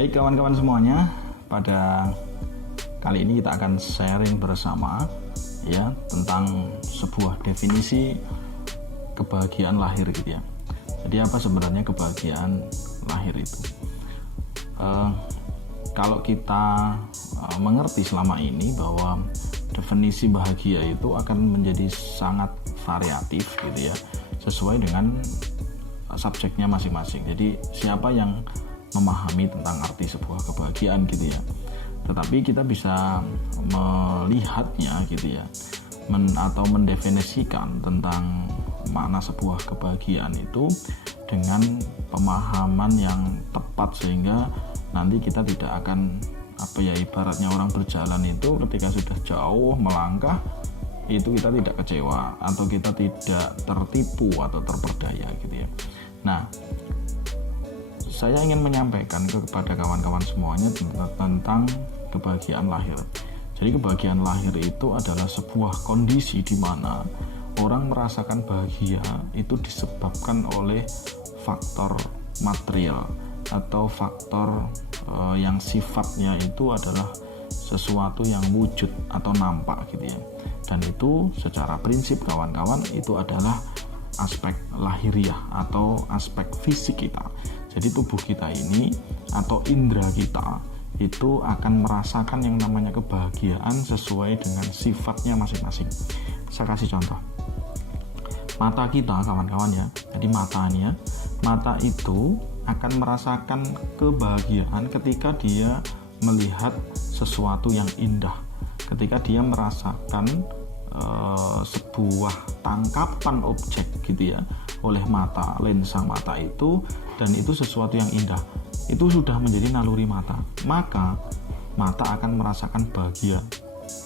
Baik kawan-kawan semuanya, pada kali ini kita akan sharing bersama ya tentang sebuah definisi kebahagiaan lahir gitu ya. Jadi apa sebenarnya kebahagiaan lahir itu? Kalau kita mengerti selama ini bahwa definisi bahagia itu akan menjadi sangat variatif gitu ya, sesuai dengan subjeknya masing-masing. Jadi siapa yang memahami tentang arti sebuah kebahagiaan gitu ya. Tetapi kita bisa melihatnya gitu ya, atau mendefinisikan tentang makna sebuah kebahagiaan itu dengan pemahaman yang tepat, sehingga nanti kita tidak akan ibaratnya orang berjalan itu ketika sudah jauh melangkah itu kita tidak kecewa atau kita tidak tertipu atau terperdaya gitu ya. Nah, saya ingin menyampaikan kepada kawan-kawan semuanya tentang kebahagiaan lahir. Jadi kebahagiaan lahir itu adalah sebuah kondisi di mana orang merasakan bahagia itu disebabkan oleh faktor material atau faktor yang sifatnya itu adalah sesuatu yang wujud atau nampak gitu ya. Dan itu secara prinsip kawan-kawan itu adalah aspek lahiriah atau aspek fisik kita. Jadi tubuh kita ini atau indera kita itu akan merasakan yang namanya kebahagiaan sesuai dengan sifatnya masing-masing. Saya kasih contoh. Mata kita kawan-kawan ya. Jadi mata itu akan merasakan kebahagiaan ketika dia melihat sesuatu yang indah. Ketika dia merasakan sebuah tangkapan objek gitu ya oleh mata, lensa mata itu, dan itu sesuatu yang indah, itu sudah menjadi naluri mata, maka mata akan merasakan bahagia.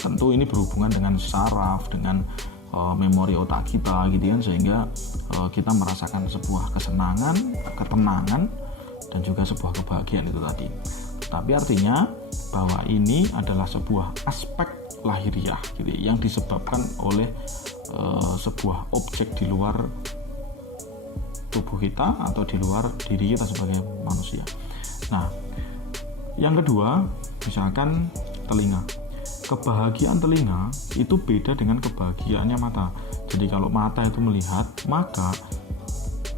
Tentu ini berhubungan dengan saraf, dengan memori otak kita gitu kan, sehingga kita merasakan sebuah kesenangan, ketenangan, dan juga sebuah kebahagiaan itu tadi. Tapi artinya bahwa ini adalah sebuah aspek lahiriah gitu, yang disebabkan oleh sebuah objek di luar tubuh kita atau di luar diri kita sebagai manusia. Nah, yang kedua, misalkan telinga. Kebahagiaan telinga itu beda dengan kebahagiaannya mata. Jadi kalau mata itu melihat, maka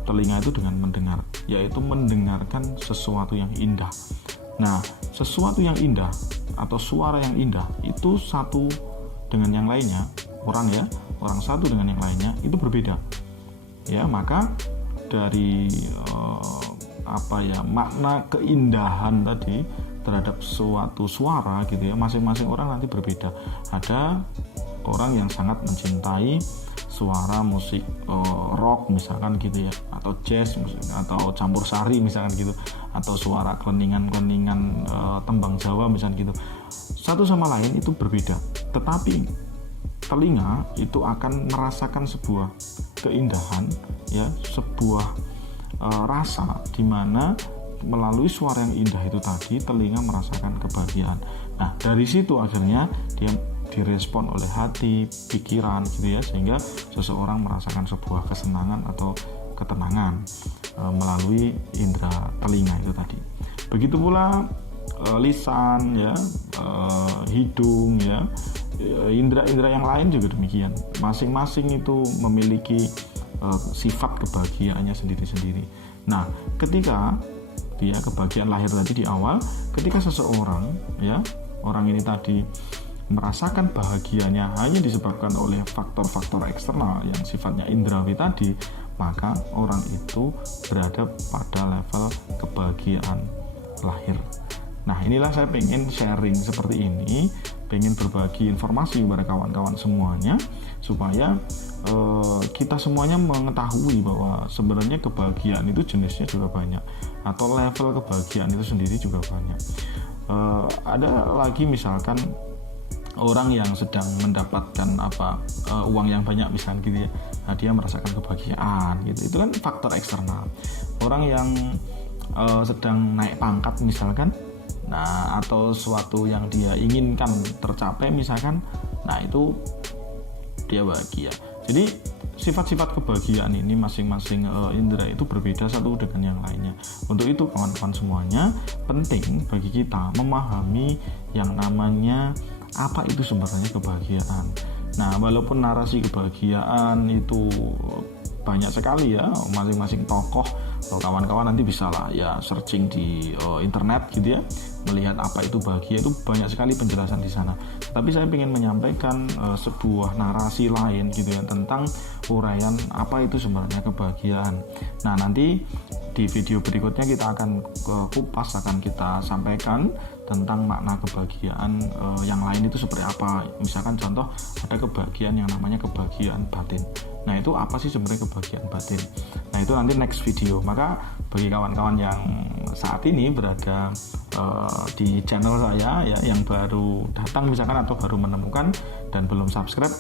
telinga itu dengan mendengar, yaitu mendengarkan sesuatu yang indah. Nah, sesuatu yang indah atau suara yang indah itu satu dengan yang lainnya, orang satu dengan yang lainnya itu berbeda. Ya, maka dari makna keindahan tadi terhadap suatu suara gitu ya, masing-masing orang nanti berbeda. Ada orang yang sangat mencintai suara musik rock misalkan gitu ya, atau jazz atau campur sari misalkan gitu, atau suara kleningan-kleningan tembang Jawa misalkan gitu. Satu sama lain itu berbeda, tetapi telinga itu akan merasakan sebuah keindahan ya, sebuah rasa di mana melalui suara yang indah itu tadi telinga merasakan kebahagiaan. Nah, dari situ akhirnya dia direspon oleh hati, pikiran gitu ya, sehingga seseorang merasakan sebuah kesenangan atau ketenangan melalui indera telinga itu tadi. Begitu pula lisan ya, hidung ya, indera-indera yang lain juga demikian. Masing-masing itu memiliki sifat kebahagiaannya sendiri-sendiri. Nah, ketika dia kebahagiaan lahir tadi di awal, ketika seseorang ya, orang ini tadi merasakan bahagianya hanya disebabkan oleh faktor-faktor eksternal yang sifatnya indrawi tadi, maka orang itu berada pada level kebahagiaan lahir. Nah, inilah saya pengen sharing seperti ini, pengen berbagi informasi kepada kawan-kawan semuanya, supaya kita semuanya mengetahui bahwa sebenarnya kebahagiaan itu jenisnya juga banyak, atau level kebahagiaan itu sendiri juga banyak. Ada lagi misalkan orang yang sedang mendapatkan uang yang banyak misalkan gitu ya, nah dia merasakan kebahagiaan gitu, itu kan faktor eksternal. Orang yang sedang naik pangkat misalkan, nah atau suatu yang dia inginkan tercapai misalkan, nah itu dia bahagia. Jadi sifat-sifat kebahagiaan ini masing-masing indera itu berbeda satu dengan yang lainnya. Untuk itu kawan-kawan semuanya, penting bagi kita memahami yang namanya apa itu sebenarnya kebahagiaan. Nah, walaupun narasi kebahagiaan itu banyak sekali ya, masing-masing tokoh, kawan-kawan nanti bisa lah ya searching di internet gitu ya, melihat apa itu bahagia, itu banyak sekali penjelasan di sana. Tapi saya ingin menyampaikan sebuah narasi lain gitu ya, tentang uraian apa itu sebenarnya kebahagiaan. Nah, nanti di video berikutnya kita akan kupas, akan kita sampaikan tentang makna kebahagiaan yang lain itu seperti apa. Misalkan contoh, ada kebahagiaan yang namanya kebahagiaan batin. Nah, itu apa sih sebenarnya kebahagiaan batin? Nah, itu nanti next video. Maka bagi kawan-kawan yang saat ini berada di channel saya ya, yang baru datang misalkan atau baru menemukan dan belum subscribe,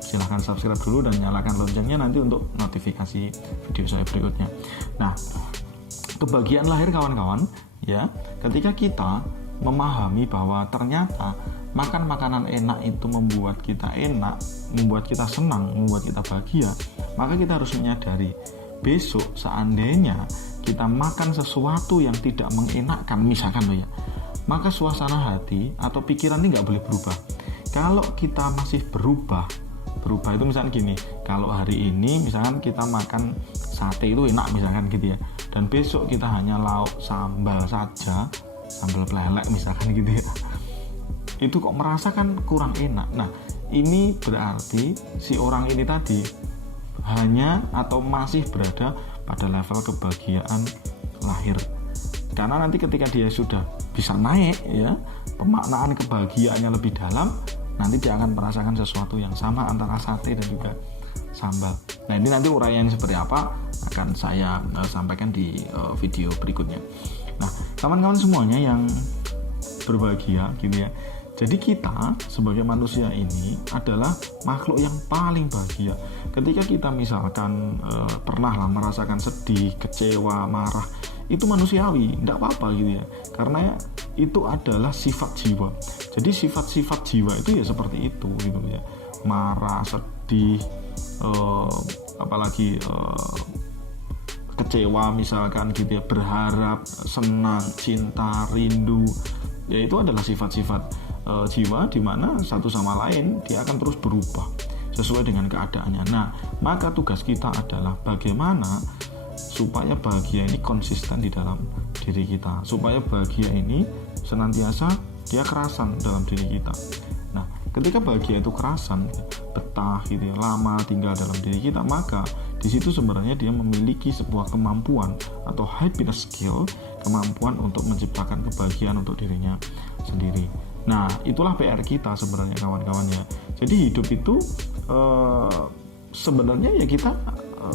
silahkan subscribe dulu dan nyalakan loncengnya nanti untuk notifikasi video saya berikutnya. Nah, kebahagiaan lahir kawan-kawan ya, ketika kita memahami bahwa ternyata makan makanan enak itu membuat kita enak, membuat kita senang, membuat kita bahagia, maka kita harus menyadari besok seandainya kita makan sesuatu yang tidak mengenakkan misalkan loh ya, maka suasana hati atau pikiran ini nggak boleh berubah. Kalau kita masih berubah itu misalkan gini, kalau hari ini misalkan kita makan sate itu enak misalkan gitu ya, dan besok kita hanya lauk sambal saja, sambal pelelek misalkan gitu ya, itu kok merasakan kurang enak. Nah, ini berarti si orang ini tadi hanya atau masih berada pada level kebahagiaan lahir. Karena nanti ketika dia sudah bisa naik ya, pemaknaan kebahagiaannya lebih dalam, nanti dia akan merasakan sesuatu yang sama antara sate dan juga sambal. Nah, ini nanti uraian seperti apa akan saya sampaikan di video berikutnya. Nah, kawan-kawan semuanya yang berbahagia gitu ya, jadi kita sebagai manusia ini adalah makhluk yang paling bahagia. Ketika kita misalkan pernah lah merasakan sedih, kecewa, marah, itu manusiawi, tidak apa-apa gitu ya, karena itu adalah sifat jiwa. Jadi sifat-sifat jiwa itu ya seperti itu gitu ya, marah, sedih, apalagi kecewa misalkan gitu ya, berharap, senang, cinta, rindu, ya itu adalah sifat-sifat jiwa, di mana satu sama lain dia akan terus berubah sesuai dengan keadaannya. Nah, maka tugas kita adalah bagaimana supaya bahagia ini konsisten di dalam diri kita, supaya bahagia ini senantiasa dia kerasan dalam diri kita. Nah, ketika bahagia itu kerasan, betah gitu ya, lama tinggal dalam diri kita, maka di situ sebenarnya dia memiliki sebuah kemampuan atau happiness skill, kemampuan untuk menciptakan kebahagiaan untuk dirinya sendiri. Nah, itulah PR kita sebenarnya kawan-kawan ya. Jadi hidup itu sebenarnya ya kita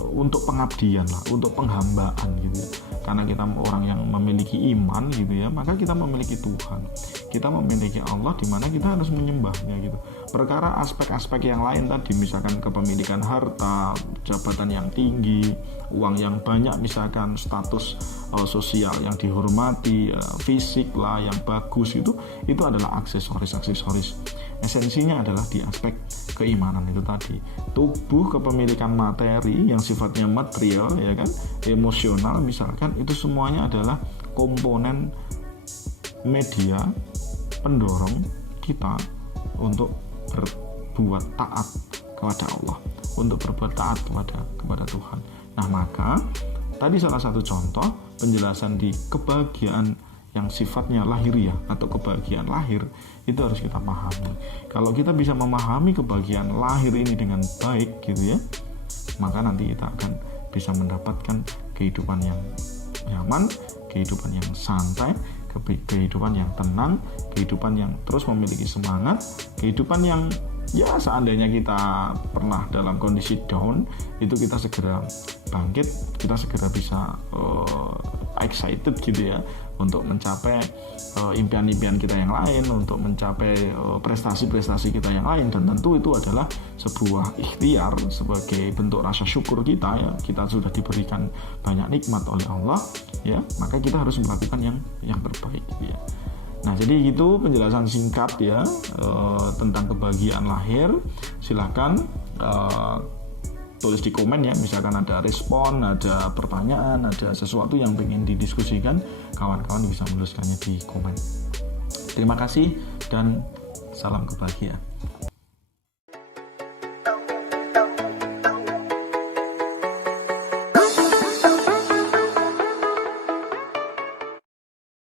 untuk pengabdian lah, untuk penghambaan gitu ya. Karena kita orang yang memiliki iman gitu ya, maka kita memiliki Tuhan, kita memiliki Allah, di mana kita harus menyembahnya gitu. Perkara aspek-aspek yang lain tadi, misalkan kepemilikan harta, jabatan yang tinggi, uang yang banyak, misalkan status sosial yang dihormati, fisik lah yang bagus, itu adalah aksesoris. Esensinya adalah di aspek keimanan itu tadi. Tubuh, kepemilikan materi yang sifatnya material ya kan, emosional misalkan, itu semuanya adalah komponen media pendorong kita untuk berbuat taat kepada Allah, untuk berbuat taat kepada Tuhan. Nah, maka tadi salah satu contoh penjelasan di kebahagiaan yang sifatnya lahiriah atau kebahagiaan lahir, itu harus kita pahami. Kalau kita bisa memahami kebahagiaan lahir ini dengan baik gitu ya, maka nanti kita akan bisa mendapatkan kehidupan yang nyaman, kehidupan yang santai, kehidupan yang tenang, kehidupan yang terus memiliki semangat, kehidupan yang ya seandainya kita pernah dalam kondisi down, itu kita segera bangkit, kita segera bisa excited gitu ya, untuk mencapai impian-impian kita yang lain, untuk mencapai prestasi-prestasi kita yang lain. Dan tentu itu adalah sebuah ikhtiar sebagai bentuk rasa syukur kita ya, kita sudah diberikan banyak nikmat oleh Allah ya, maka kita harus melakukan yang terbaik gitu ya. Nah, jadi itu penjelasan singkat ya tentang kebahagiaan lahir. Silahkan tulis di komen ya, misalkan ada respon, ada pertanyaan, ada sesuatu yang ingin didiskusikan, kawan-kawan bisa menuliskannya di komen. Terima kasih dan salam kebahagiaan.